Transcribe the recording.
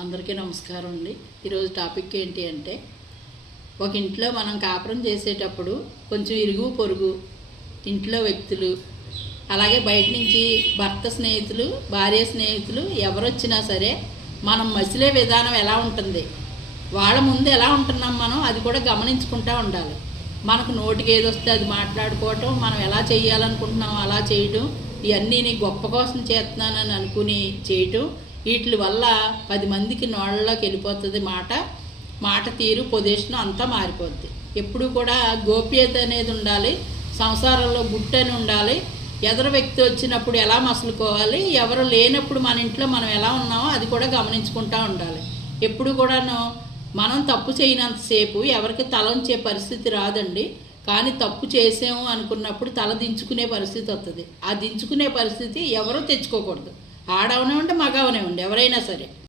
అందరికీ నమస్కారం అండి. ఈరోజు టాపిక్ ఏంటి అంటే, ఒక ఇంట్లో మనం కాపురం చేసేటప్పుడు కొంచెం ఇరుగు పొరుగు ఇంట్లో వ్యక్తులు, అలాగే బయట నుంచి భర్త స్నేహితులు, భార్య స్నేహితులు ఎవరొచ్చినా సరే మనం మసిలే విధానం ఎలా ఉంటుంది, వాళ్ళ ముందు ఎలా ఉంటున్నాం మనం అది కూడా గమనించుకుంటూ ఉండాలి. మనకు నోటికి ఏది వస్తే అది మాట్లాడుకోవటం, మనం ఎలా చేయాలనుకుంటున్నాం అలా చేయటం, ఇవన్నీ నీ గొప్ప కోసం చేస్తున్నానని అనుకుని చేయటం, వీటి వల్ల 10 మందికి నోళ్ళలోకి వెళ్ళిపోతుంది. మాట తీరు పొజిషన్ అంతా మారిపోద్ది. ఎప్పుడు కూడా గోప్యత అనేది ఉండాలి, సంసారంలో గుట్టని ఉండాలి. ఎదురు వ్యక్తి వచ్చినప్పుడు ఎలా మసులుకోవాలి, ఎవరు లేనప్పుడు మన ఇంట్లో మనం ఎలా ఉన్నామో అది కూడా గమనించుకుంటూ ఉండాలి. ఎప్పుడు కూడాను మనం తప్పు చేయనంతసేపు ఎవరికి తల ఉంచే పరిస్థితి రాదండి. కానీ తప్పు చేసాము అనుకున్నప్పుడు తల దించుకునే పరిస్థితి వస్తుంది. ఆ దించుకునే పరిస్థితి ఎవరూ తెచ్చుకోకూడదు. ఆడవనివ్వండి, మగవనివ్వండి, ఎవరైనా సరే.